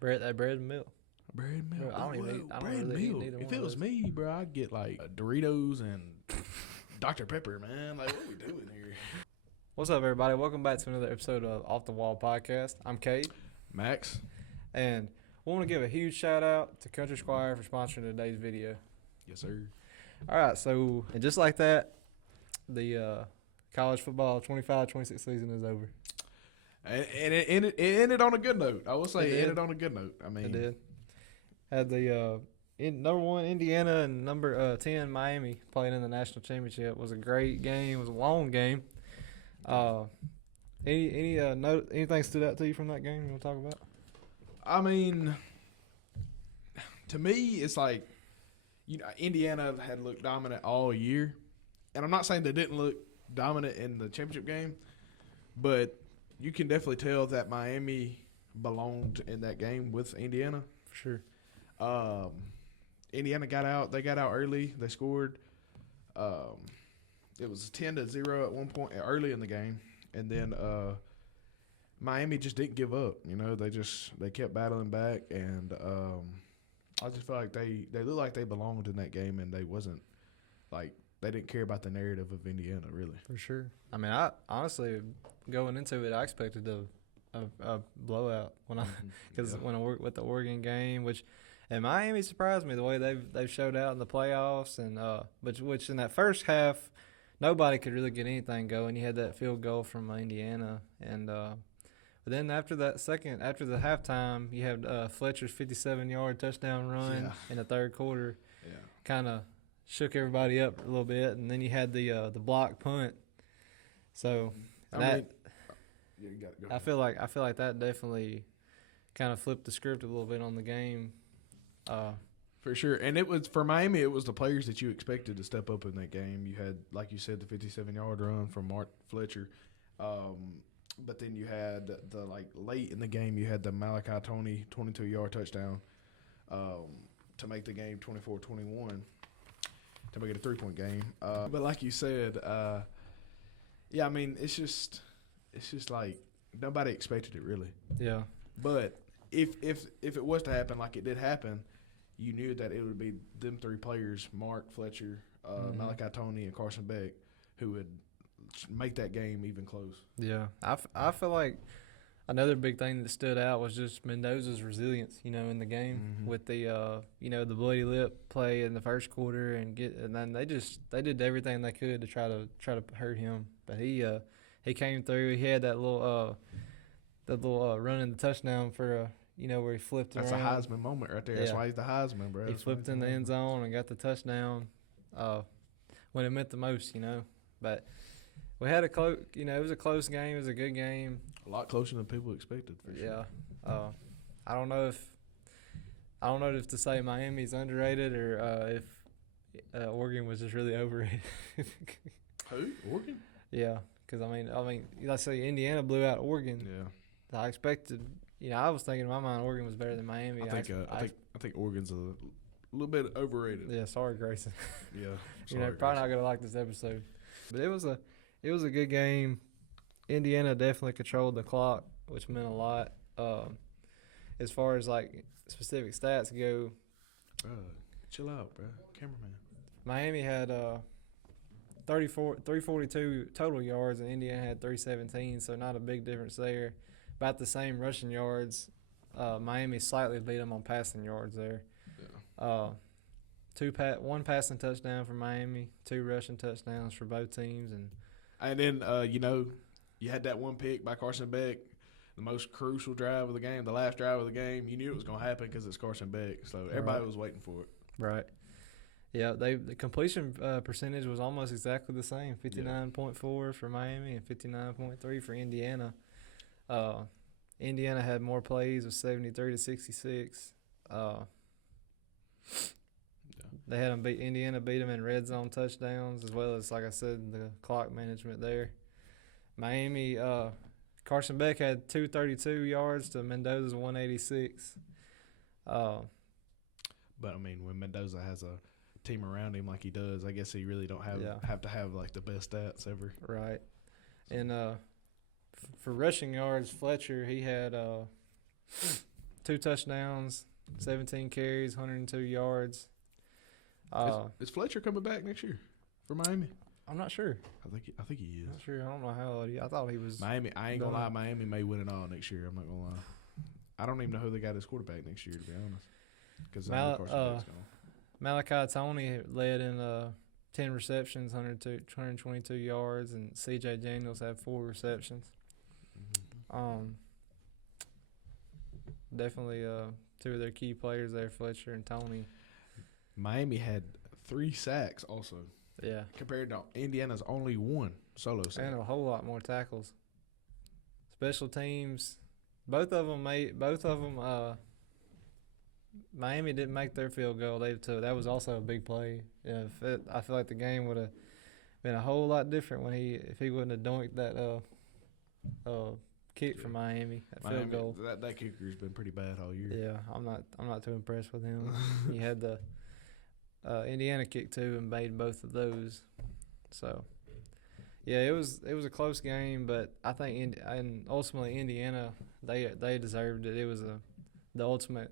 bread and milk. Bread and milk. Bro, I don't even eat. I don't bread and really eat milk. neither If one it of was those. me, bro, I'd get like Doritos and Dr. Pepper, man. Like, what are we doing here? What's up, everybody? Welcome back to another episode of Off the Wall Podcast. I'm Cade, Max. and we want to give a huge shout out to Country Squire for sponsoring today's video. Yes, sir. All right, so and just like that, the college football 25-26 season is over. And it ended on a good note. I will say It it did. ended on a good note. I mean, It did. Had the number 1 Indiana and number 10 Miami playing in the national championship. It was a great game. It was a long game. Anything stood out to you from that game you want to talk about? I mean, to me, it's like, Indiana had looked dominant all year. And I'm not saying they didn't look dominant in the championship game, but you can definitely tell that Miami belonged in that game with Indiana. For sure. Indiana got out. They got out early. They scored. It was 10-0 at one point early in the game. And then Miami just didn't give up. They kept battling back, and I just feel like they looked like they belonged in that game, and they wasn't like they didn't care about the narrative of Indiana really. For sure. I mean, I honestly going into it, I expected a blowout because when I worked with the Oregon game, and Miami surprised me the way they've showed out in the playoffs, and which in that first half nobody could really get anything going. You had that field goal from Indiana, and but then after the halftime, you had Fletcher's 57-yard touchdown run in the third quarter. Yeah, kind of shook everybody up a little bit, and then you had the block punt. So you got to go. I feel like that definitely kind of flipped the script a little bit on the game. For sure. And it was for Miami, it was the players that you expected to step up in that game. You had, like you said, the 57-yard run from Mark Fletcher. But then you had the late in the game, you had the Malachi Tony 22-yard touchdown to make the game 24-21, to make it a 3-point game. But like you said, I mean, it's just like nobody expected it really. Yeah. But if it was to happen like it did happen, you knew that it would be them three players, Mark Fletcher, Malachi Tony, and Carson Beck, who would make that game even close. Yeah. I feel like another big thing that stood out was just Mendoza's resilience, in the game with the the bloody lip play in the first quarter, and then they did everything they could to try to hurt him. But he came through. He had that little run in the touchdown for where he flipped That's around. a Heisman moment right there. That's why he's the Heisman, bro. He flipped in the end zone and got the touchdown when it meant the most, But we had it was a close game. It was a good game. A lot closer than people expected, for sure. Yeah. I don't know if to say Miami's underrated or if Oregon was just really overrated. Who? Oregon? Yeah, because I mean, let's say Indiana blew out Oregon. Yeah. I expected. I was thinking in my mind Oregon was better than Miami. I think Oregon's a little bit overrated. Yeah, sorry, Grayson. Yeah. Probably not gonna like this episode, but it was a good game. Indiana definitely controlled the clock, which meant a lot. As far as specific stats go, Chill out, bro. Cameraman. Miami had 342 total yards, and Indiana had 317, so not a big difference there. About the same rushing yards. Miami slightly beat them on passing yards there. Yeah. One passing touchdown for Miami, 2 rushing touchdowns for both teams, and then you had that one pick by Carson Beck, the most crucial drive of the game, the last drive of the game. You knew it was going to happen because it's Carson Beck, so everybody was waiting for it. Right. Yeah, the completion percentage was almost exactly the same, 59.4 for Miami and 59.3 for Indiana. Indiana had more plays with 73-66. They had Indiana beat them in red zone touchdowns, as well as, like I said, the clock management there. Miami, Carson Beck had 232 yards to Mendoza's 186. But I mean, when Mendoza has a team around him like he does, I guess he really don't have to have the best stats ever. Right. And for rushing yards, Fletcher, he had 2 touchdowns, 17 carries, 102 yards. Is Fletcher coming back next year for Miami? I'm not sure. I think he is. Not sure. I don't know how old he. I thought he was. Miami. I ain't gonna lie. Miami may win it all next year. I'm not gonna lie. I don't even know who they got as quarterback next year, to be honest. Because Carson Beck's gone. Malachi Tony led in 10 receptions, 122 yards, and C.J. Daniels had 4 receptions. Definitely 2 of their key players there, Fletcher and Tony. Miami had 3 sacks also. Yeah. Compared to Indiana's only 1 solo sack. And a whole lot more tackles. Special teams, both of them. Miami didn't make their field goal. That was also a big play. Yeah, I feel like the game would have been a whole lot different if he wouldn't have dunked that kick for Miami, field goal. That kicker's been pretty bad all year. Yeah, I'm not too impressed with him. He had the Indiana kick too and made both of those. So yeah, it was a close game, but I think and ultimately Indiana they deserved it. It was the ultimate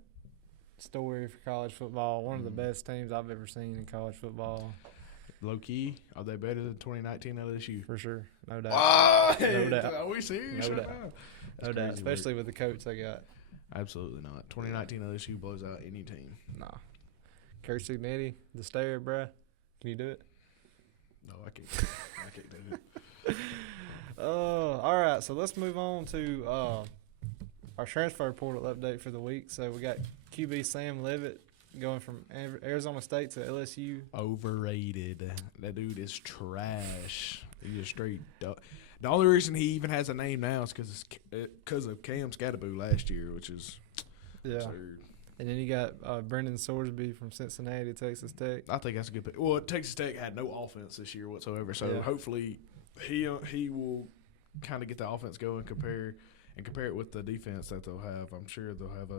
story for college football. One of the best teams I've ever seen in college football. Low key, are they better than 2019 LSU? For sure, no doubt. No doubt. Are we serious? No doubt. No doubt, especially with the coach they got. Absolutely not. 2019 LSU blows out any team. Nah. Kurt Signetti, the stare, bruh. Can you do it? No, I can't. I can't do it. All right, so let's move on to our transfer portal update for the week. So we got QB Sam Levitt going from Arizona State to LSU. Overrated. That dude is trash. He's just straight. The only reason he even has a name now is because of Cam Scatterboo last year, which is absurd. And then you got Brendan Sorsby from Cincinnati, Texas Tech. I think that's a good pick. Well, Texas Tech had no offense this year whatsoever, so hopefully he will kind of get the offense going, compare it with the defense that they'll have. I'm sure they'll have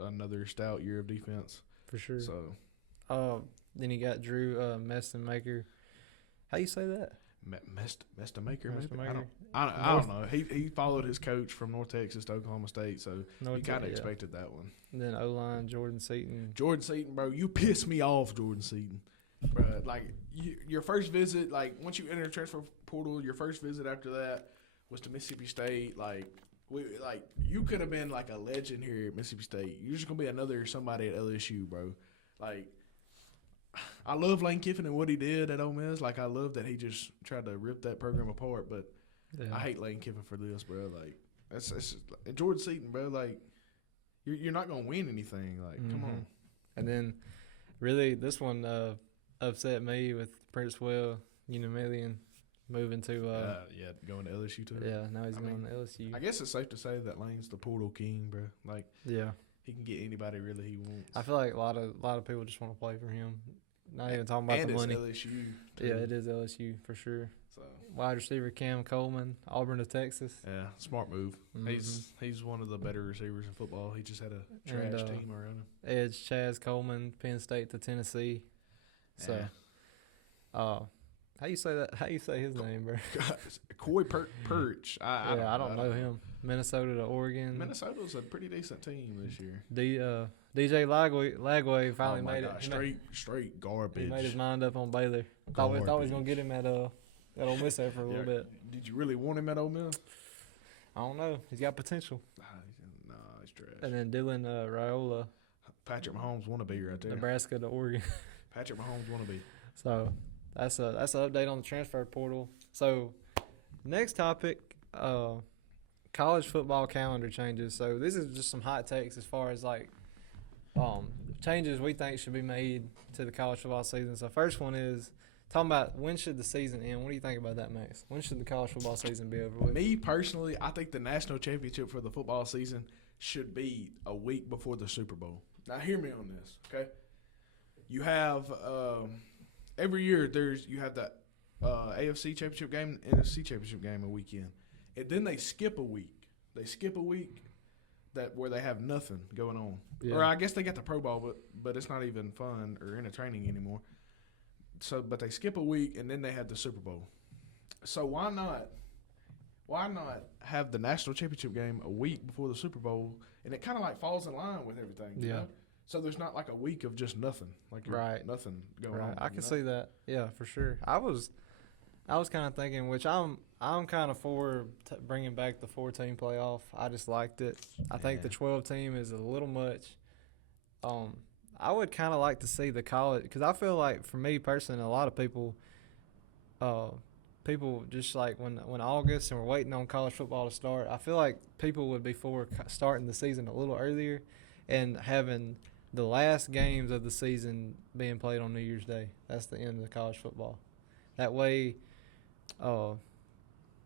another stout year of defense. For sure. So, then you got Drew Mestonmaker. How you say that? Mestonmaker. I don't know. He followed his coach from North Texas to Oklahoma State, so you kind of expected that one. And then O-line, Jordan Seaton. Jordan Seaton, bro, you piss me off, Jordan Seaton. Bro, like, your first visit, like, once you enter the transfer portal, your first visit after that was to Mississippi State. You could have been, like, a legend here at Mississippi State. You're just going to be another somebody at LSU, bro. Like, I love Lane Kiffin and what he did at Ole Miss. Like, I love that he just tried to rip that program apart, but I hate Lane Kiffin for this, bro. Like, that's and Jordan Seaton, bro, like, you're not going to win anything. Like, come on. And then, really, this one upset me with Prince Will Unimillion moving to going to LSU too. Yeah, now he's going to LSU. I guess it's safe to say that Lane's the portal king, bro. Like, he can get anybody really he wants. I feel like a lot of people just want to play for him. Not even talking about the money. And it's LSU too. Yeah, it is LSU for sure. So wide receiver Cam Coleman, Auburn to Texas. Yeah, smart move. He's one of the better receivers in football. He just had a trash team around him. Edge Chaz Coleman, Penn State to Tennessee. So, how you say that? How you say his name, bro? Coy Perch. I don't know him. Minnesota to Oregon. Minnesota's a pretty decent team this yeir. DJ Lagway finally made it. Straight garbage. He made his mind up on Baylor. Thought we was gonna get him at Ole Miss there for a little bit. Did you really want him at Ole Miss? I don't know. He's got potential. Nah, he's trash. And then Dylan Raiola. Patrick Mahomes wannabe right there. Nebraska to Oregon. Patrick Mahomes wannabe. So that's an update on the transfer portal. So next topic, college football calendar changes. So this is just some hot takes as far as like changes we think should be made to the college football season. So first one is talking about when should the season end. What do you think about that, Max? When should the college football season be over with? Me personally, I think the national championship for the football season should be a week before the Super Bowl. Now hear me on this, okay? You have every year you have the AFC championship game and NFC championship game a weekend, and then they skip a week. They skip a week where they have nothing going on. Yeah. Or I guess they got the Pro Bowl, but it's not even fun or entertaining anymore. So, but they skip a week and then they have the Super Bowl. So why why not have the national championship game a week before the Super Bowl, and it kind of like falls in line with everything. You know? So there's not like a week of just nothing, like nothing going on. I can see that. Yeah, for sure. I was kind of thinking, which I'm kind of for bringing back the 4-team playoff. I just liked it. I think the 12-team is a little much. I would kind of like to see the college, because I feel like, for me personally, a lot of people just like when August and we're waiting on college football to start, I feel like people would be for starting the season a little earlier and having the last games of the season being played on New Year's Day. That's the end of the college football. That way,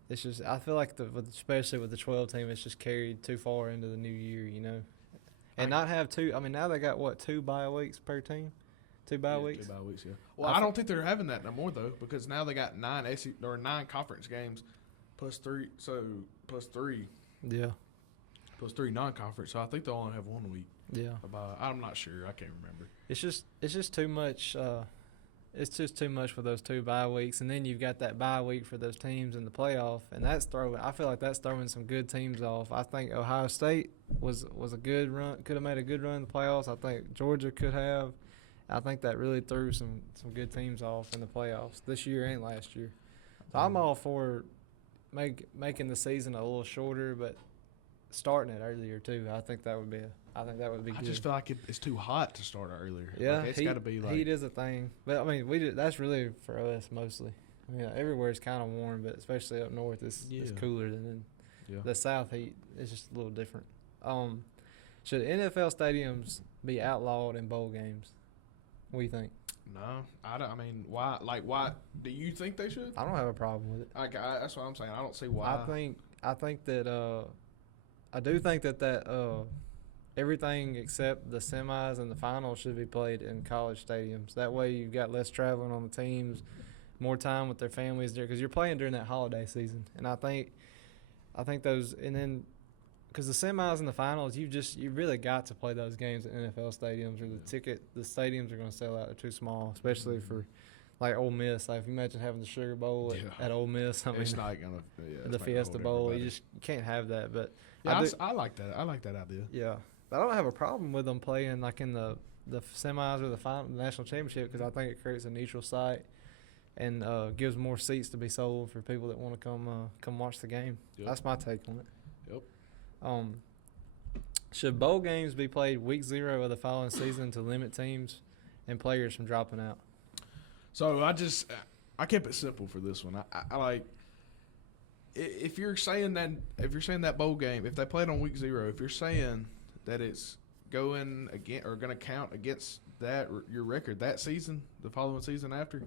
it's just, I feel like especially with the 12-team, it's just carried too far into the new year, you know. And not have two. I mean, now they got 2 bye weeks per team. 2 bye weeks. 2 bye weeks, yeah. Well, I don't think they're having that no more though, because now they got 9 conference games, plus 3. So plus 3. Yeah. Plus 3 non-conference. So I think they'll only have 1 week. Yeah. I'm not sure. I can't remember. It's just too much. It's just too much for those 2 bye weeks, and then you've got that bye week for those teams in the playoff, and I feel like that's throwing some good teams off. I think Ohio State was a good run, could have made a good run in the playoffs. I think Georgia could have. I think that really threw some good teams off in the playoffs this year and last year. So I'm all for making the season a little shorter, but starting it earlier too. I think that would be good. I just feel like it's too hot to start earlier. Yeah, like, it's got to be like heat is a thing. But I mean, that's really for us mostly. I mean, everywhere is kind of warm, but especially up north, it's cooler than the south heat. It's just a little different. Should NFL stadiums be outlawed in bowl games? What do you think? No, I don't. I mean, why? Like, why do you think they should? I don't have a problem with it. That's what I'm saying. I don't see why. I think that I do think that everything except the semis and the finals should be played in college stadiums. That way you've got less traveling on the teams, more time with their families there, because you're playing during that holiday season. And I think those, and then because the semis and the finals, you really got to play those games at NFL stadiums, or the stadiums are going to sell out. They're too small, especially for like Ole Miss. Like if you imagine having the Sugar Bowl at Ole Miss, I mean, it's not going to. The Fiesta Bowl, you can't have that. But I like that. I like that idea. Yeah. But I don't have a problem with them playing like in the semis or the national championship, because I think it creates a neutral site and gives more seats to be sold for people that want to come watch the game. Yep. That's my take on it. Yep. Should bowl games be played week 0 of the following season to limit teams and players from dropping out? So I kept it simple for this one. I like, if you're saying that bowl game, if they played on week 0, if you're saying that it's going again or going to count against that your record that season, the following season after,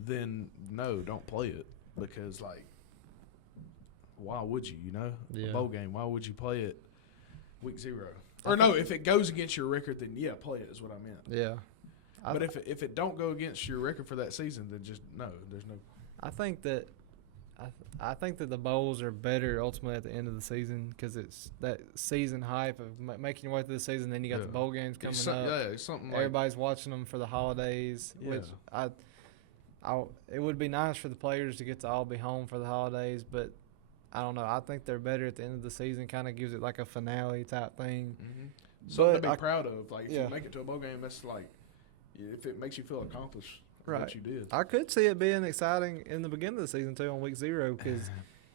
then no, don't play it, because like, why would you? You know, a bowl game. Why would you play it week 0? Or no, if it goes against your record, then yeah, play it is what I meant. Yeah. But if it don't go against your record for that season, then just no. There's no. I think that the bowls are better ultimately at the end of the season, because it's that season hype of making your way through the season. Then you got the bowl games coming up. Yeah, it's something like everybody's watching them for the holidays. Yeah. Which it would be nice for the players to get to all be home for the holidays, but I don't know. I think they're better at the end of the season. Kind of gives it like a finale type thing. Mm-hmm. Something to be proud of. Like if you make it to a bowl game, that's like, if it makes you feel accomplished. Right. What you did. I could see it being exciting in the beginning of the season too, on week 0, because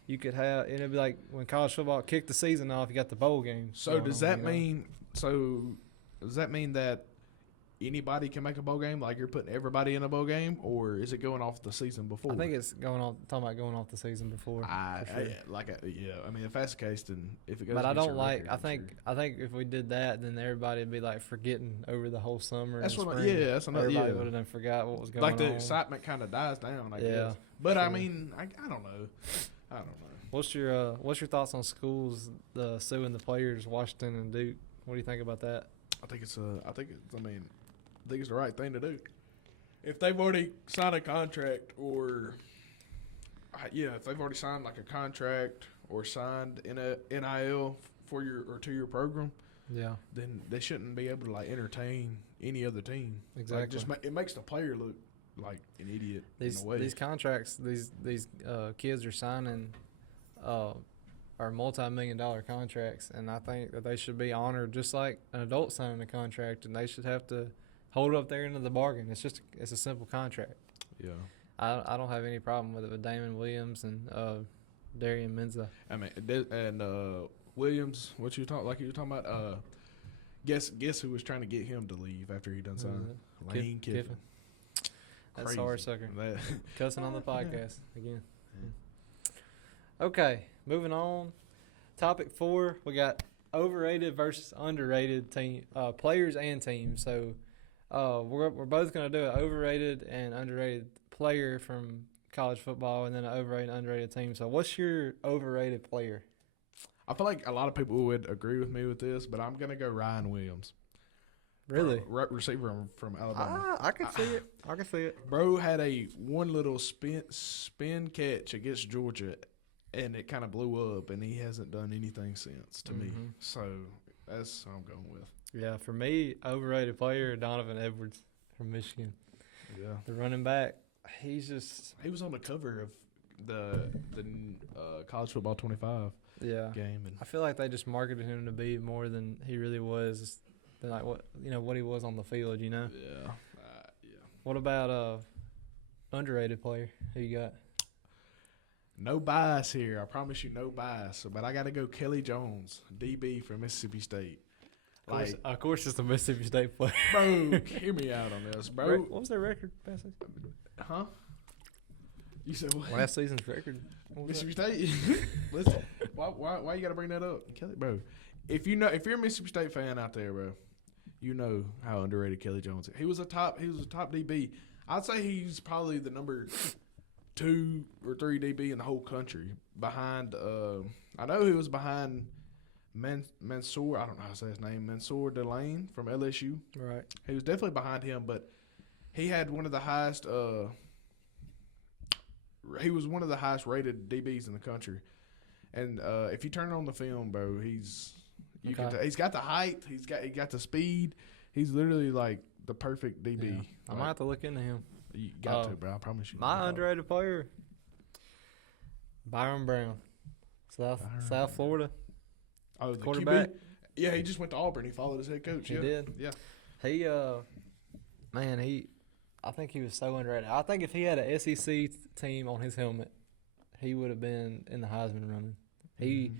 you could have, and it'd be like when college football kicked the season off, you got the bowl game. So does that mean that anybody can make a bowl game? Like you're putting everybody in a bowl game, or is it going off the season before? I think it's talking about going off the season before. I mean, if that's the case, then if it goes. But I don't like. I think if we did that, then everybody would be like forgetting over the whole summer. That's and what. spring. That's another. Everybody would have done forgot what was going on. Like the excitement kind of dies down. I guess. But I mean, I don't know. I don't know. What's your thoughts on schools suing the players, Washington and Duke? What do you think about that? I think it's the right thing to do. If they've already signed a contract, or if they've already signed like a contract or signed in a NIL to your program, then they shouldn't be able to like entertain any other team. Exactly. Like, it makes the player look like an idiot in a way. These contracts, these kids are signing are multi-million-dollar contracts, and I think that they should be honored just like an adult signing a contract, and they should have to hold up their end of the bargain. It's a simple contract. Yeah. I don't have any problem with it with Damon Williams and Darian Menza. I mean, Williams, what you talking about? Guess who was trying to get him to leave after he done signed? Lane Kiffin. That's Crazy. hard sucker. Cussing on the podcast again. Yeah. Okay, moving on. Topic 4, we got overrated versus underrated team players and teams. So we're both going to do an overrated and underrated player from college football, and then an overrated and underrated team. So what's your overrated player? I feel like a lot of people would agree with me with this, but I'm going to go Ryan Williams. Really? Receiver from Alabama. I can see it. I can see it. Bro had a one little spin catch against Georgia, and it kind of blew up, and he hasn't done anything since to me. So that's what I'm going with. Yeah, for me, overrated player, Donovan Edwards from Michigan. Yeah. The running back, he was on the cover of the College Football 25 game. And I feel like they just marketed him to be more than he really was. Than like what he was on the field, Yeah. What about underrated player? Who you got? No bias here. I promise you, no bias. But I got to go Kelly Jones, DB from Mississippi State. Of course, it's a Mississippi State player. Bro, hear me out on this, bro. What was their record? Huh? You said what? Last season's record. Mississippi State. Listen, why you got to bring that up, Kelly, bro? If you're a Mississippi State fan out there, bro, you know how underrated Kelly Jones is. He was a top DB. I'd say he's probably the number 2 or 3 DB in the whole country. Behind, I know he was behind Mansour. I don't know how to say his name. Mansour Delane from LSU. Right. He was definitely behind him, but he had one of the highest. He was one of the highest rated DBs in the country. And if you turn on the film, bro, he's got the height. He got the speed. He's literally like the perfect DB. Yeah. I might have to look into him. You got to, bro. I promise you. My underrated player, Byron Brown, South Florida. Oh, the quarterback. QB? Yeah, he just went to Auburn. He followed his head coach. He did. Yeah. He I think he was so underrated. I think if he had an SEC team on his helmet, he would have been in the Heisman running. He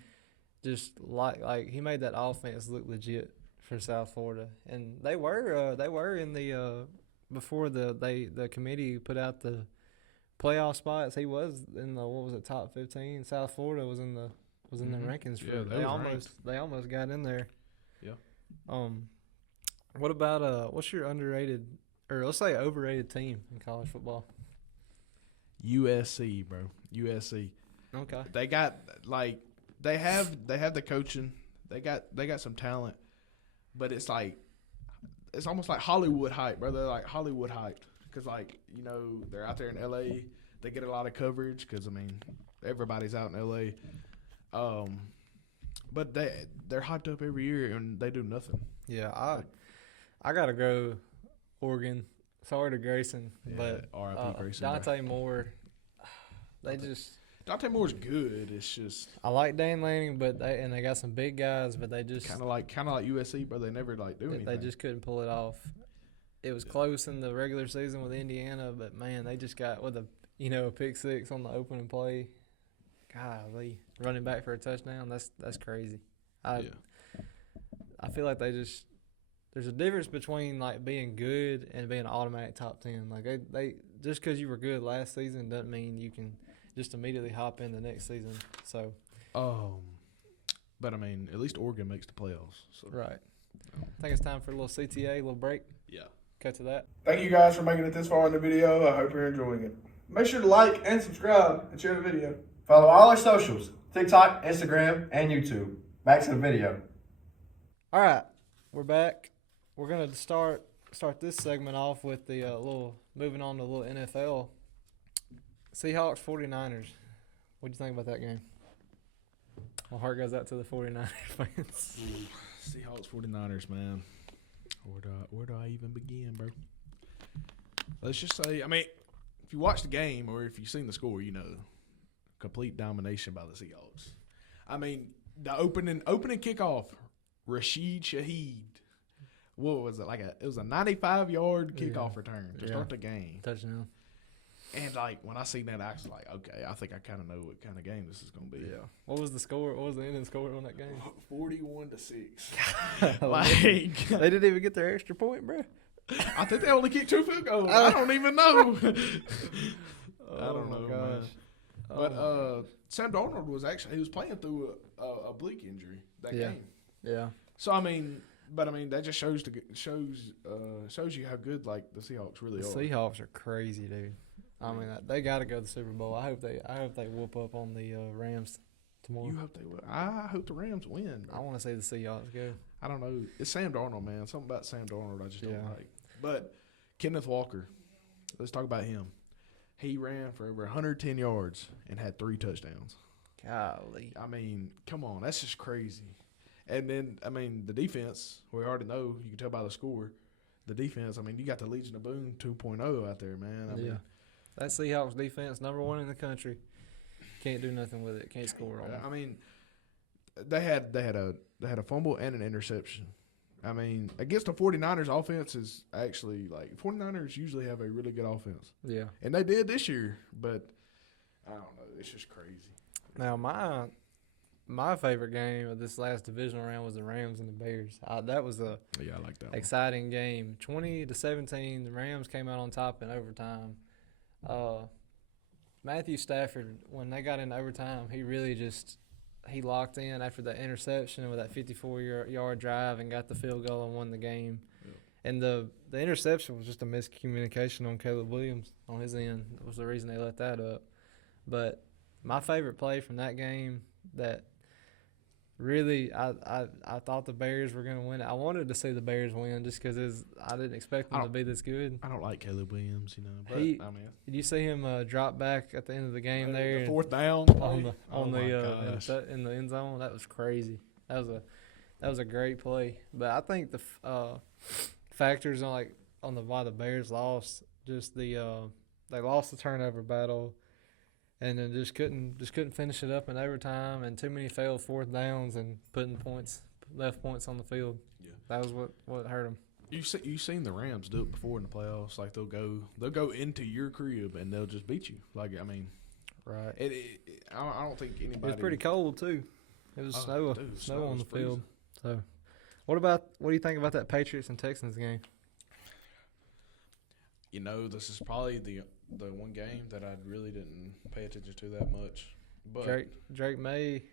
just like he made that offense look legit for South Florida, and they were in the before the committee put out the playoff spots. He was in the top 15. South Florida was in the rankings. They almost got in there. Yeah. What about what's your underrated or let's say overrated team in college football? USC, bro. USC. Okay. They got they have the coaching. They got some talent, but it's almost like Hollywood hype, bro. They're like Hollywood hyped because they're out there in LA. They get a lot of coverage because everybody's out in LA. But they're hyped up every year and they do nothing. Yeah, I gotta go Oregon. Sorry to Grayson, but R.I.P. Grayson. Dante Moore. Dante Moore's good. It's just I like Dan Lanning, but they got some big guys, but they just kind of like USC, but they never do anything. They just couldn't pull it off. It was close in the regular season with Indiana, but man, they just got with a pick six on the opening play. Golly, running back for a touchdown. That's crazy. I feel like there's a difference between like being good and being an automatic top 10. Like they just because you were good last season doesn't mean you can just immediately hop in the next season. So, but at least Oregon makes the playoffs. So. Right. I think it's time for a little CTA, a little break. Yeah. Cut to that. Thank you guys for making it this far in the video. I hope you're enjoying it. Make sure to like and subscribe and share the video. Follow all our socials, TikTok, Instagram, and YouTube. Back to the video. All right, we're back. We're going to start this segment off with the moving on to a little NFL. Seahawks, 49ers. What'd you think about that game? My heart goes out to the 49ers fans. Seahawks, 49ers, man. Where do I even begin, bro? Let's just say, if you watch the game or if you've seen the score, complete domination by the Seahawks. I mean, the opening kickoff, Rashid Shaheed. What was it? It was a 95-yard kickoff return to start the game. Touchdown. And, like, when I seen that, I was like, okay, I think I kind of know what kind of game this is going to be. Yeah. What was the score? What was the ending score on that game? 41-6. Like, they didn't even get their extra point, bro. I think they only kicked 2 field goals. I don't even know. I don't know, gosh. man. But Sam Darnold was playing through a oblique injury that game. Yeah. So I mean, that just shows you how good like the Seahawks really The are. Seahawks are crazy, dude. I mean, they got to go to the Super Bowl. I hope they whoop up on the Rams tomorrow. You hope they will. I hope the Rams win. I want to see the Seahawks go. I don't know. It's Sam Darnold, man. Something about Sam Darnold I just don't Yeah. like. But Kenneth Walker, let's talk about him. He ran for over 110 yards and had 3 touchdowns. Golly. I mean, come on. That's just crazy. And then, I mean, the defense, we already know. You can tell by the score. The defense, I mean, you got the Legion of Boom 2.0 out there, man. I mean, that Seahawks defense, #1 in the country. Can't do nothing with it. Can't score on it. I mean, they had a fumble and an interception. I mean, against the 49ers offense is actually, like, 49ers usually have a really good offense. Yeah. And they did this year, but I don't know. It's just crazy. Now, my favorite game of this last divisional round was the Rams and the Bears. That was a Yeah, I like that exciting game. 20-17, the Rams came out on top in overtime. Matthew Stafford, when they got into overtime, he really he locked in after that interception with that 54-yard drive and got the field goal and won the game. Yeah. And the interception was just a miscommunication on Caleb Williams on his end. That was the reason they let that up. But my favorite play from that game that really I thought the Bears were going to win it. I wanted to see the Bears win just because I didn't expect them to be this good. I don't like Caleb Williams, But, did you see him drop back at the end of the game there? The fourth down in the end zone? That was crazy. That was a great play. But I think the factors on why the Bears lost, just they lost the turnover battle. And then just couldn't finish it up in overtime, and too many failed fourth downs and putting left points on the field. Yeah, that was what hurt them. You've seen the Rams do it before in the playoffs. Like they'll go into your crib and they'll just beat you. Like I mean, right? I don't think anybody. It was pretty cold too. It was snow on the field. So, what do you think about that Patriots and Texans game? This is probably the one game that I really didn't pay attention to that much. But Drake May,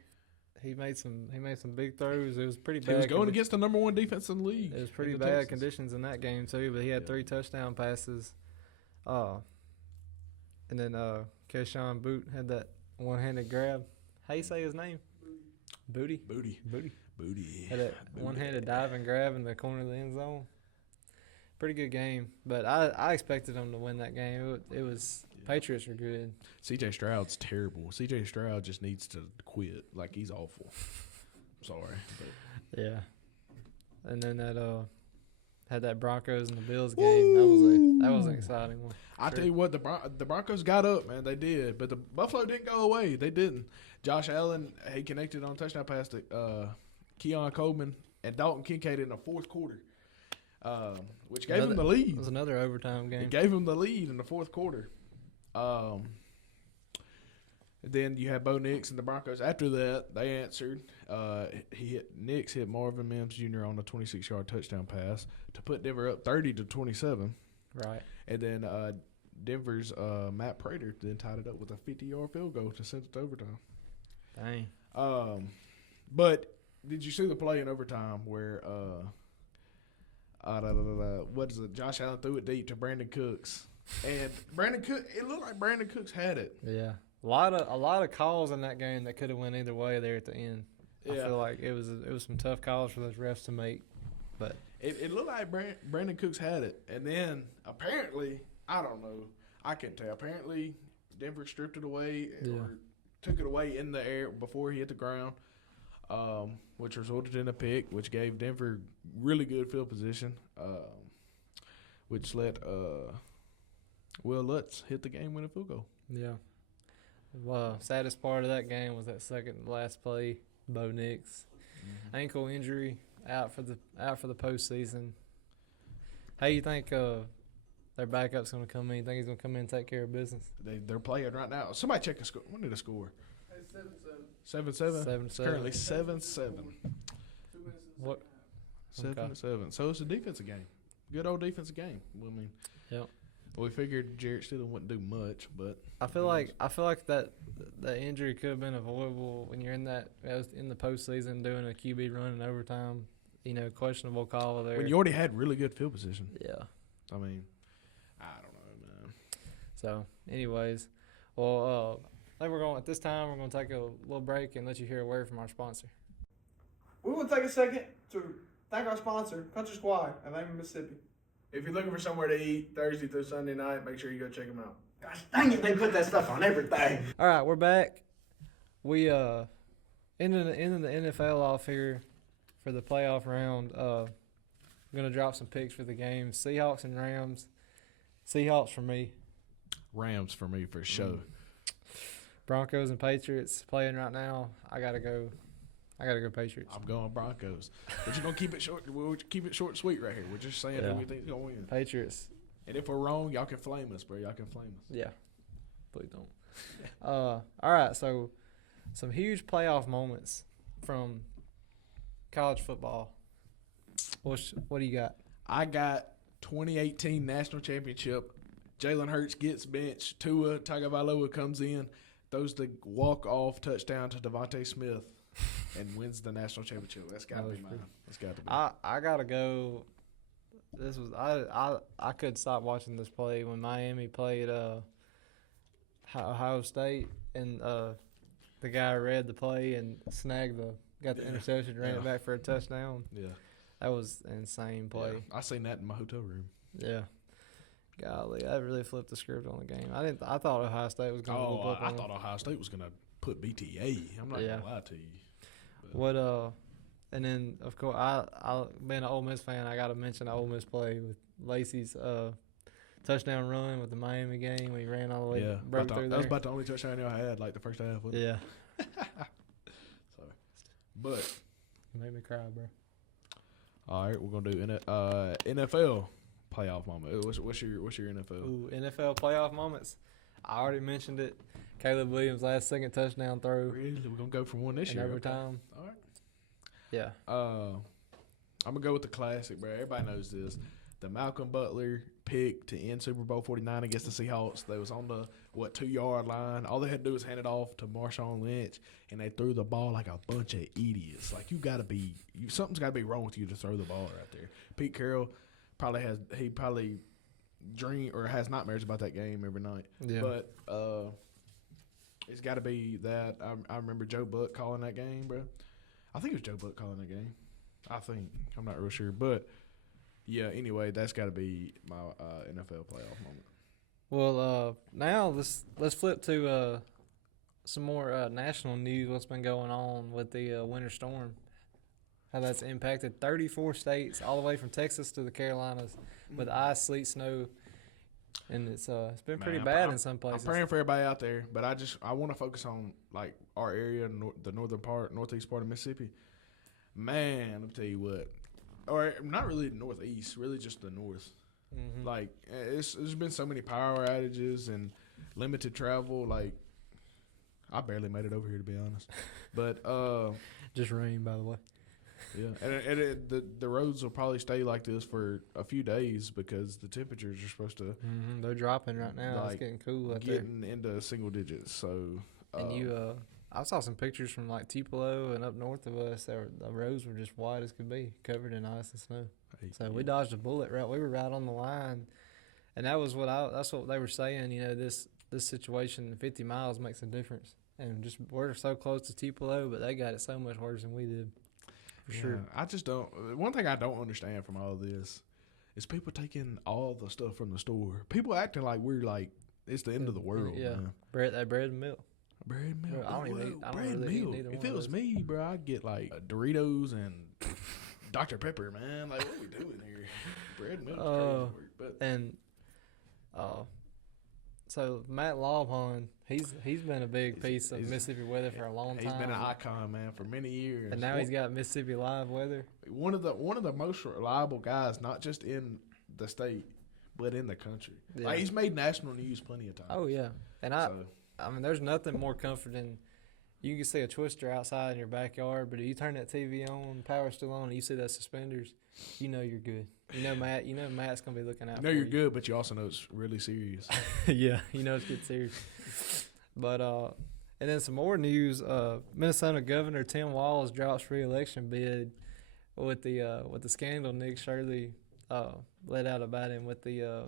he made some big throws. It was pretty bad. He was going against the #1 defense in the league. It was pretty bad Texans. Conditions in that game too, but he had 3 touchdown passes. And then Keyshawn Boot had that one-handed grab. How you say his name? Booty. Had that one-handed dive and grab in the corner of the end zone. Pretty good game, but I expected them to win that game. It was Patriots were good. C.J. Stroud's terrible. C.J. Stroud just needs to quit. Like he's awful. Sorry. But. Yeah, and then had that Broncos and the Bills game. That was an exciting one. I tell you what, the Broncos got up, man. They did, but the Buffalo didn't go away. They didn't. Josh Allen, he connected on a touchdown pass to Keon Coleman and Dalton Kincaid in the fourth quarter. Which gave him the lead. It was another overtime game. It gave him the lead in the fourth quarter. Then you had Bo Nix and the Broncos. After that, they answered. Nix hit Marvin Mims Jr. on a 26-yard touchdown pass to put Denver up 30-27. Right. And then Denver's Matt Prater then tied it up with a 50-yard field goal to send it to overtime. Dang. But did you see the play in overtime where what is it? Josh Allen threw it deep to Brandon Cooks, and it looked like Brandon Cooks had it. Yeah, a lot of calls in that game that could have went either way there at the end. Yeah. I feel like it was some tough calls for those refs to make, but it looked like Brandon Cooks had it, and then apparently I don't know, I can't tell. Apparently Denver stripped it away or took it away in the air before he hit the ground. Which resulted in a pick, which gave Denver really good field position, which let Will Lutz hit the game-winning field goal. Yeah. Saddest part of that game was that second last play, Bo Nix, ankle injury, out for the postseason. How you think their backup's going to come in? You think he's going to come in and take care of business? They're playing right now. Somebody check the score. When did the score? 7-7. 7-7. It's currently 7-7. What? 7-7. So it's a defensive game. Good old defensive game. I mean, Yep. we figured Jarrett Stidham wouldn't do much, but I feel like that injury could have been avoidable when you're in the postseason doing a QB run in overtime. Questionable call there. when you already had really good field position. Yeah. I mean, I don't know, man. So, anyways, well, at this time we're going to take a little break and let you hear a word from our sponsor. We want to take a second to thank our sponsor, Country Squad of Amon, Mississippi. If you're looking for somewhere to eat Thursday through Sunday night, make sure you go check them out. Gosh dang it, they put that stuff on everything. All right, we're back. We ending the NFL off here for the playoff round. I'm gonna drop some picks for the game. Seahawks and Rams. Seahawks for me. Rams for me for sure. Broncos and Patriots playing right now. I gotta go Patriots. I'm going Broncos. We're just gonna keep it short. We'll keep it short and sweet right here. We're just saying who we think's gonna win. Patriots. And if we're wrong, y'all can flame us, bro. Y'all can flame us. Yeah. Please don't. All right, so some huge playoff moments from college football. What do you got? I got 2018 national championship. Jalen Hurts gets benched. Tua Tagovailoa comes in, throws the walk-off touchdown to Devontae Smith, and wins the national championship. That's got to be mine. That's got to be. I gotta go. This was I could stop watching this play when Miami played Ohio State, and the guy read the play and got the interception, ran it back for a touchdown. Yeah, that was an insane play. Yeah. I seen that in my hotel room. Yeah. Golly, that really flipped the script on the game. I thought Ohio State was going to whoop up on I thought Ohio State was going to put BTA. I'm not going to lie to you. But. And then, of course, I being an Ole Miss fan, I got to mention the Ole Miss play with Lacey's touchdown run with the Miami game when he ran all the way, broke through there. That was about the only touchdown I had, like the first half. Wasn't it? Yeah. But You made me cry, bro. All right, we're gonna do NFL playoff moment. What's your NFL? Ooh, NFL playoff moments. I already mentioned it. Caleb Williams' last second touchdown throw. Really, we're gonna go for one this in year. overtime. Okay. All right. Yeah. I'm gonna go with the classic, bro. Everybody knows this. The Malcolm Butler pick to end Super Bowl 49 against the Seahawks. They was on the 2-yard line. All they had to do was hand it off to Marshawn Lynch, and they threw the ball like a bunch of idiots. Like something's gotta be wrong with you to throw the ball right there. Pete Carroll probably has nightmares about that game every night. Yeah. But it's got to be that. I remember Joe Buck calling that game, bro. I think it was Joe Buck calling that game. I'm not real sure, but yeah. Anyway, that's got to be my NFL playoff moment. Well, now let's flip to some more national news. What's been going on with the winter storm? How that's impacted 34 states, all the way from Texas to the Carolinas, with ice, sleet, snow, and it's been pretty bad in some places. I'm praying for everybody out there, but I want to focus on like our area, the northeast part of Mississippi. Man, let me tell you what, or not really the northeast, really just the north. Mm-hmm. Like there's been so many power outages and limited travel. Like I barely made it over here, to be honest. But just rain, by the way. Yeah, and the roads will probably stay like this for a few days because the temperatures are supposed to. Mm-hmm. They're dropping right now. It's getting cool out there. Getting into single digits. So. And I saw some pictures from like Tupelo and up north of us. The roads were just white as could be, covered in ice and snow. So we dodged a bullet. Right, we were right on the line, and that's what they were saying. You know, this situation, 50 miles makes a difference, and just we're so close to Tupelo, but they got it so much worse than we did. For sure. I just don't. One thing I don't understand from all of this is people taking all the stuff from the store. People acting like we're like it's the end of the world. Yeah, man. bread and milk. Bread and milk. I don't even eat. I don't bread really milk. eat neither If one it of was those. me, bro, I'd get like Doritos and Dr. Pepper, man. Like, what are we doing here? Bread and milk is crazy. But And So Matt Lawhon, he's been a big piece of Mississippi weather for a long time. He's been an icon, man, for many years. And now he's got Mississippi Live weather. One of the most reliable guys, not just in the state, but in the country. Yeah. Like, he's made national news plenty of times. Oh yeah, and I mean, there's nothing more comforting. You can see a twister outside in your backyard, but if you turn that TV on, power's still on, and you see that suspenders, you know you're good. You know Matt's gonna be looking out. You know you're good, but you also know it's really serious. Yeah, you know it's good serious. But and then some more news. Minnesota Governor Tim Walz drops re-election bid with the scandal Nick Shirley let out about him with the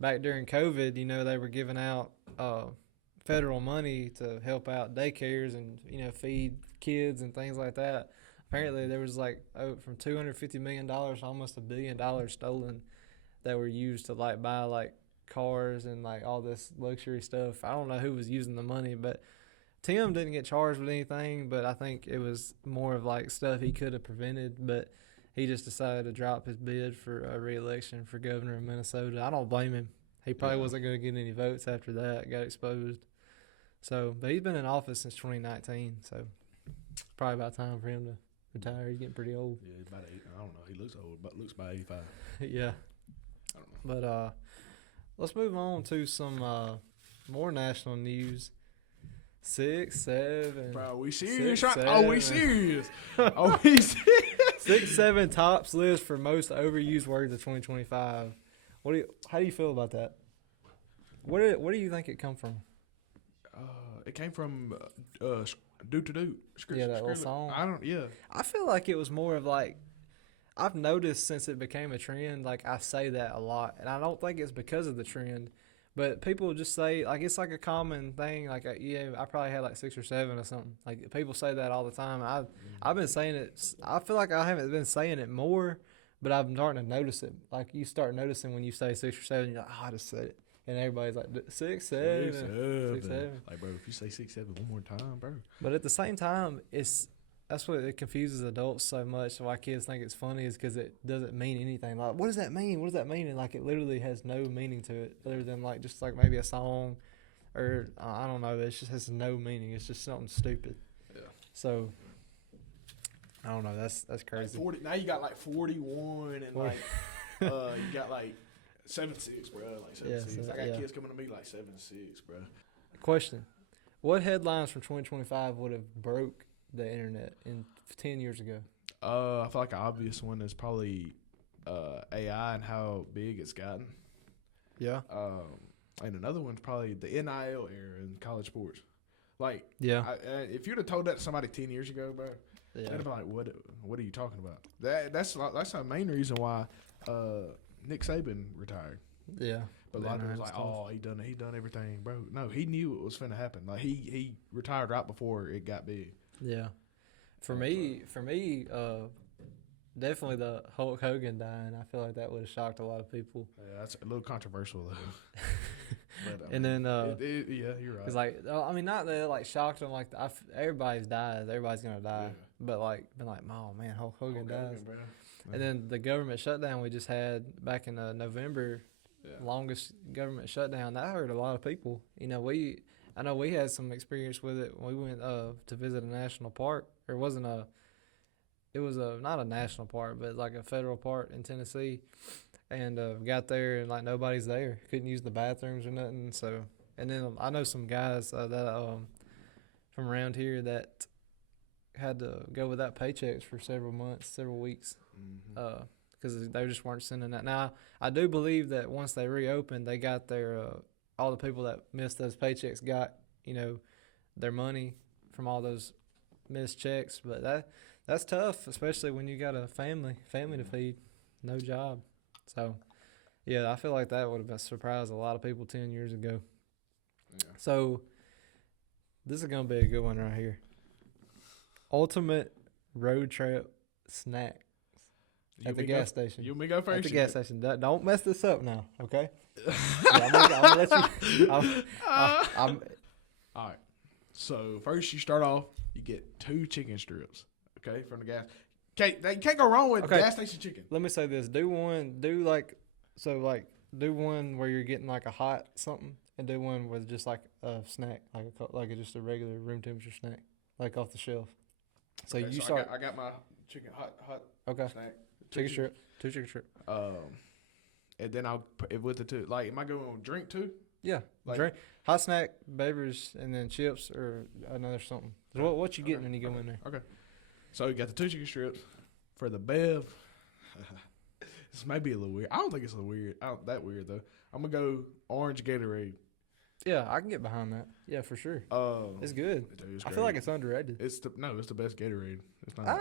back during COVID. You know, they were giving out federal money to help out daycares and, you know, feed kids and things like that. Apparently there was like from $250 million to almost $1 billion stolen that were used to like buy like cars and like all this luxury stuff. I don't know who was using the money, but Tim didn't get charged with anything, but I think it was more of like stuff he could have prevented, but he just decided to drop his bid for a re-election for governor of Minnesota. I don't blame him. He probably wasn't going to get any votes after that, got exposed. So, but he's been in office since 2019, so probably about time for him to retire. He's getting pretty old. Yeah, he's about 8. I don't know. He looks old, but looks about 85. Yeah. I don't know. But let's move on to some more national news. 6, 7. Bro, we serious? 6, Right? Oh, we 7. serious? Oh, we serious? 6, 7 tops list for most overused words of 2025. How do you feel about that? Where do you think it come from? It came from Doot to Doot. Yeah, that little song. I feel like it was more of like, I've noticed since it became a trend, like I say that a lot, and I don't think it's because of the trend, but people just say, like, it's like a common thing. Like, I probably had like 6 or 7 or something. Like, people say that all the time. I've been saying it. I feel like I haven't been saying it more, but I'm starting to notice it. Like, you start noticing when you say 6 or 7, you're like, I just said it. And everybody's like, 6, 7. 6, 7. Like, bro, if you say 6, 7 one more time, bro. But at the same time, that's what it confuses adults so much. Why kids think it's funny is because it doesn't mean anything. Like, what does that mean? What does that mean? And like, it literally has no meaning to it other than like just like maybe a song, or I don't know. It just has no meaning. It's just something stupid. Yeah. So I don't know. That's crazy. Like 40, now you got like 41 and like you got like 7-6, bro. Like 7-6. I got kids coming to me like 7-6, bro. Question: what headlines from 2025 would have broke the internet in 10 years ago? I feel like an obvious one is probably AI and how big it's gotten. Yeah. And another one's probably the NIL era in college sports. Like, yeah, if you'd have told that to somebody 10 years ago, bro, they'd have been like, "What are you talking about?" That's the main reason why Nick Saban retired. Yeah. But a lot of people was like, "Oh, he done everything, bro." No, he knew it was finna happen. Like he retired right before it got big. Yeah. For me, definitely the Hulk Hogan dying. I feel like that would have shocked a lot of people. Yeah, that's a little controversial though. But, and then, yeah, you're right. It's like, I mean, not that it like shocked them. Like everybody's dies, everybody's gonna die. Yeah. But like, been like, oh man, Hulk Hogan dies. Bro. And then the government shutdown we just had back in November, longest government shutdown. That hurt a lot of people. You know, I know we had some experience with it when we went to visit a national park. It was not a national park, but like a federal park in Tennessee. And got there and like nobody's there. Couldn't use the bathrooms or nothing. So, and then I know some guys that from around here that had to go without paychecks for several months, several weeks, because they just weren't sending that. Now, I do believe that once they reopened, they got their all the people that missed those paychecks got, you know, their money from all those missed checks. But that's tough, especially when you got a family to feed, no job. So, yeah, I feel like that would have surprised a lot of people 10 years ago. Yeah. So, this is going to be a good one right here. Ultimate road trip snack at the gas station. You want me to go first? At the gas station. Don't mess this up now, okay? I'm gonna let you. All right. So, first you start off, you get 2 chicken strips, okay, from the gas. Okay, you can't go wrong with gas station chicken. Let me say this: do one where you're getting like a hot something, and do one with just like a snack, just a regular room temperature snack, like off the shelf. So Okay, you so start. I got my chicken hot Okay. snack. Chicken strip. 2 chicken strip. And then I'll put it with the two. Like, am I going on drink too? Yeah. Like- Drink, hot snack, beverage, and then chips or another something. Okay. What you getting Okay. when you go in there? Okay. So you got the 2 chicken strips for the bev. This may be a little weird. I don't think it's a little weird. That weird though. I'm gonna go orange Gatorade. Yeah, I can get behind that. Yeah, for sure. It's good. Dude, it's I feel great. like it's underrated. It's the best Gatorade. It's not.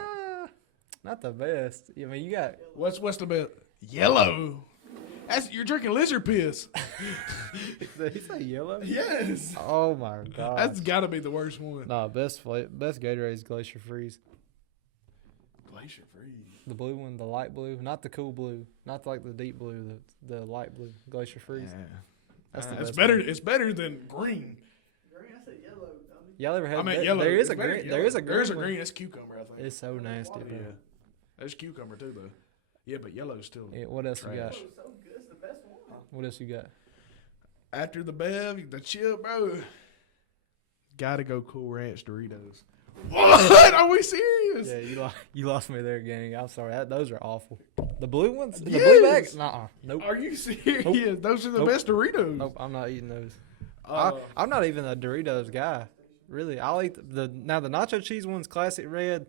Not the best. I mean, you got. What's the best? Yellow. You're drinking lizard piss. Did he say yellow? Yes. Oh my god. That's got to be the worst one. Nah, best Gatorade is Glacier Freeze. Glacier Freeze. The blue one, the light blue, not the cool blue, not like the deep blue, the light blue, Glacier Freeze. Yeah. That's the It's best better. one. It's better than green. Green, I said yellow, dummy. Y'all ever had? I mean, that? yellow. There is It's a better green. than There yellow. is a green. There's a one. green. That's cucumber, I think. It's so nasty, bro. Yeah. There's cucumber too, though. Yeah, but yellow's still. Yeah, what else you got? Trash. So good, it's the best one. What else you got? After the bev, the chip, bro. Gotta go Cool Ranch Doritos. What? Are we serious? Yeah, you lost me there, gang. I'm sorry. Those are awful. The blue ones, the Yes. blue bags, nah, nope. Are you serious? Nope. Those are the Nope. best Doritos. Nope, I'm not eating those. Uh, I'm not even a Doritos guy, really. I'll eat the nacho cheese ones, classic red,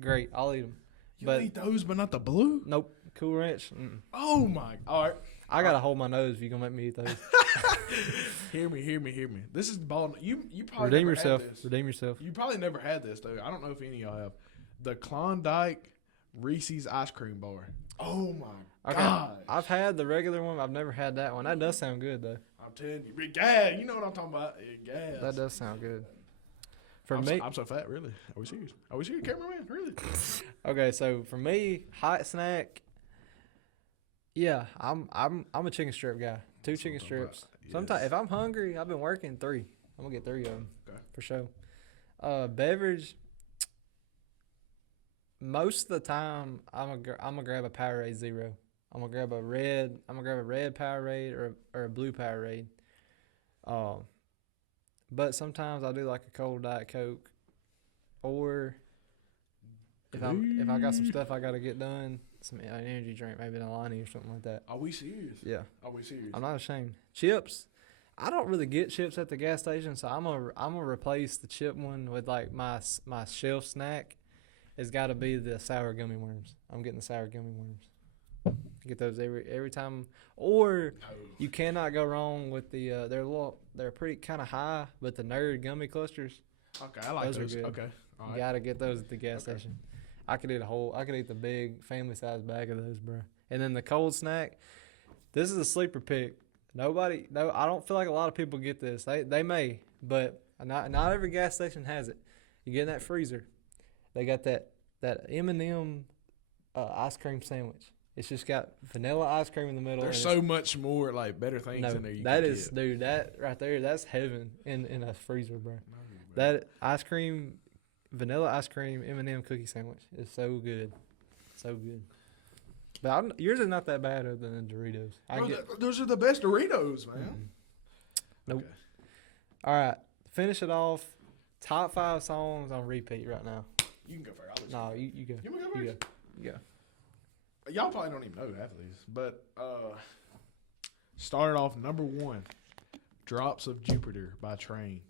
great. I'll eat them. you but- eat those, but not the blue? Nope, Cool Ranch. Mm-mm. Oh my! All right, I gotta hold my nose if you gonna make me eat those. hear me. This is ball. You probably Redeem never yourself. Had this. Redeem yourself. You probably never had this though. I don't know if any of y'all have. The Klondike Reese's ice cream bar. Oh my Okay, god! I've had the regular one. I've never had that one. That does sound good though. I'm telling you, big gas. You know what I'm talking about? Gas. That does sound good. For I'm me, I'm so fat. Really? Are we serious? Are we serious, cameraman? Really? okay. So for me, hot snack. Yeah, I'm a chicken strip guy. 2 chicken Something strips. about- Sometimes yes. if I'm hungry, I've been working 3. I'm gonna get 3 of them Okay. for sure. Beverage. Most of the time, I'm gonna grab a Powerade Zero. I'm gonna grab a red Powerade or a blue Powerade. But sometimes I do like a cold Diet Coke, or if I got some stuff I gotta get done, some energy drink, maybe an Alani or something like that. Are we serious? Yeah, Are we serious? I'm not ashamed. Chips. I don't really get chips at the gas station, so I'm gonna replace the chip one with like my shelf snack. It's got to be the sour gummy worms. I'm getting the sour gummy worms. I get those every time. Or you cannot go wrong with the they're pretty kind of high, but the Nerd gummy clusters. Okay, I like Those are those. good. Okay. All You right. gotta get those at the gas Okay. station. I could eat the big family size bag of those, bro. And then the cold snack. This is a sleeper pick. I don't feel like a lot of people get this. They may, but not every gas station has it. You get in that freezer. They got that M&M ice cream sandwich. It's just got vanilla ice cream in the middle. There's and so much more like better things no, in there. dude, that right there, that's heaven in a freezer, bro. That vanilla ice cream M&M cookie sandwich is so good, so good. But yours is not that bad other than the Doritos. Those are the best Doritos, man. Mm-mm. Nope. Okay. All right, finish it off. Top 5 songs on repeat right now. You can go first. I'll let No, you go. You want me to go You first? go. You go. Y'all probably don't even know half of these, but started off number 1, "Drops of Jupiter" by Train.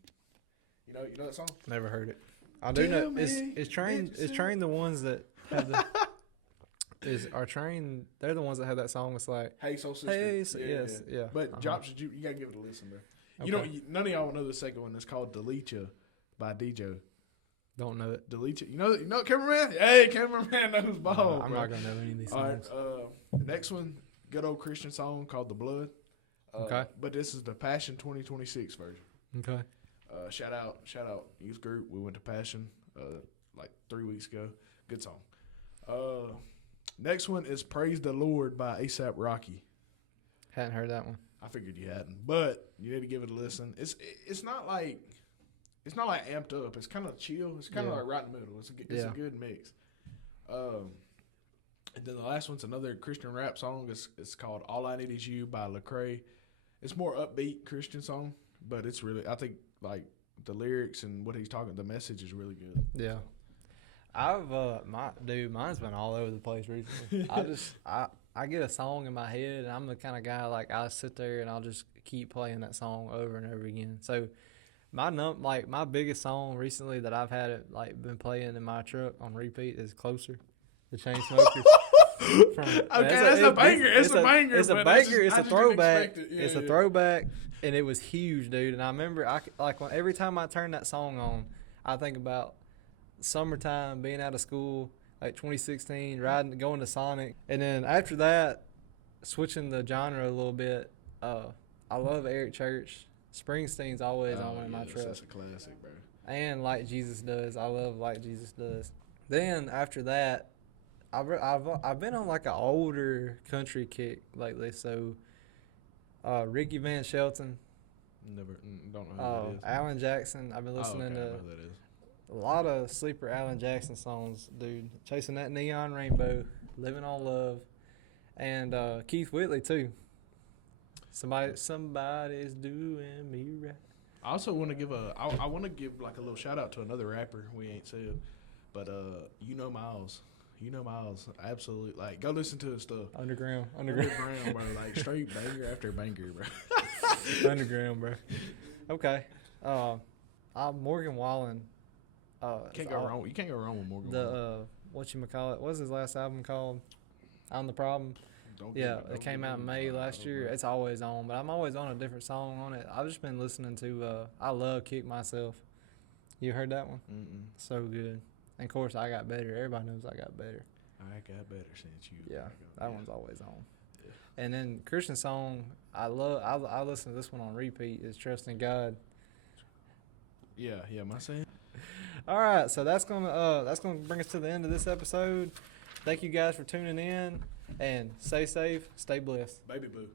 You know that song? Never heard it. I do Tell know. me Is Train it's Train the ones that have the are Train? They're the ones that have that song. It's like Hey, Soul Sister. yes, yeah. But Uh-huh. "Drops of Jupiter," you gotta give it a listen, bro. Okay. You know, none of y'all will know the second one. It's called "Delete Ya" by DJ. Don't know it. Delete Ya. You know, cameraman. Hey, cameraman knows ball. I'm bro. not gonna know any of these All right, songs. the next one, good old Christian song called "The Blood." Okay. But this is the Passion 2026 version. Okay. Shout out youth group. We went to Passion like 3 weeks ago. Good song. Next one is "Praise the Lord" by ASAP Rocky. Hadn't heard that one. I figured you hadn't, but you need to give it a listen. It's not like amped up. It's kind of chill. It's kind of Yeah. like right in the middle. It's a Yeah. good mix. And then the last one's another Christian rap song. It's called "All I Need Is You" by Lecrae. It's more upbeat Christian song, but it's really, I think, like, the lyrics and what he's talking, the message is really good. Yeah. Mine's been all over the place recently. I get a song in my head, and I'm the kind of guy, like, I sit there and I'll just keep playing that song over and over again. So my biggest song recently that I've had it like been playing in my truck on repeat is "Closer," the Chainsmokers. That's a banger. It's a banger. It's a banger. It's a throwback. It's a throwback, and it was huge, dude. And I remember, every time I turn that song on, I think about summertime, being out of school, like 2016, going to Sonic, and then after that, switching the genre a little bit. I love Eric Church. Springsteen's always on in my truck. That's a classic, bro. And Like Jesus Does. I love Like Jesus Does. Then after that, I've been on like an older country kick lately. So Ricky Van Shelton. Don't know who that is. Alan Jackson. I've been listening I know to who that is. a lot of sleeper Alan Jackson songs, dude. Chasing That Neon Rainbow, Living on Love, and Keith Whitley too. Somebody's doing me right. I also want to give I want to give like a little shout out to another rapper we ain't said, but Miles. Miles, absolutely. Like, go listen to his stuff. Underground, bro. Like, straight banger after banger, bro. Underground, bro. Okay. Morgan Wallen. Can't go wrong. You can't go wrong with Morgan Wallen. What's his last album called? I'm the Problem. It came out in May last year. It's always on, but I'm always on a different song on it. I've just been listening to I Love Kick Myself. You heard that one? Mm-mm. So good. And of course, I Got Better. Everybody knows I Got Better. I got better since you. Yeah, that one's always on. Yeah. And then Christian song, I listen to this one on repeat, is Trust in God. Yeah, my saying. All right, so that's gonna bring us to the end of this episode. Thank you guys for tuning in, and stay safe, stay blessed. Baby boo.